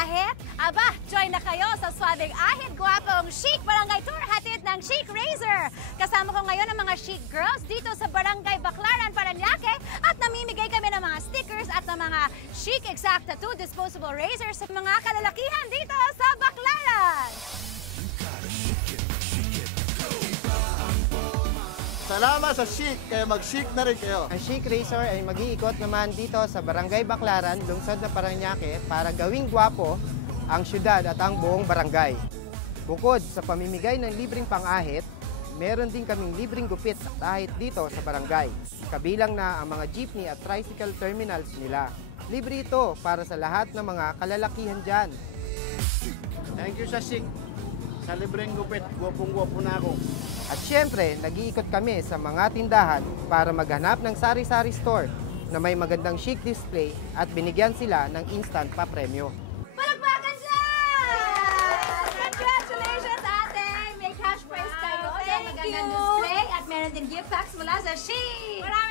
ahit? Aba, join na kayo sa swabing ahit guwapong chic barangay tour hatid ng Chic Razor. Kasama ko ngayon ang mga chic girls dito sa Barangay Baclaran, Parañaque at namimigay kami ng mga stickers at ng mga chic Exacta 2 disposable razors sa mga kalalakihan dito sa Baclaran. Salamat sa Chic, kaya mag-chic na rin kayo. Ang Chic Razor ay mag-iikot naman dito sa Barangay Baclaran, lungsod na Parañaque para gawing gwapo ang syudad at ang buong barangay. Bukod sa pamimigay ng libreng pang-ahit, meron din kaming libreng gupit kahit dito sa barangay. Kabilang na ang mga jeepney at tricycle terminals nila. Libre ito para sa lahat ng mga kalalakihan dyan. Thank you sa Chic. Sa libreng gupit, gwapong-gwapo na ako. At syempre, nag-iikot kami sa mga tindahan para maghanap ng sari-sari store na may magandang chic display at binigyan sila ng instant pa-premyo. Palakpakan dyan! Congratulations, ate! May cash prize kayo. Thank you! Magandang display at meron din gift packs mula sa Chic!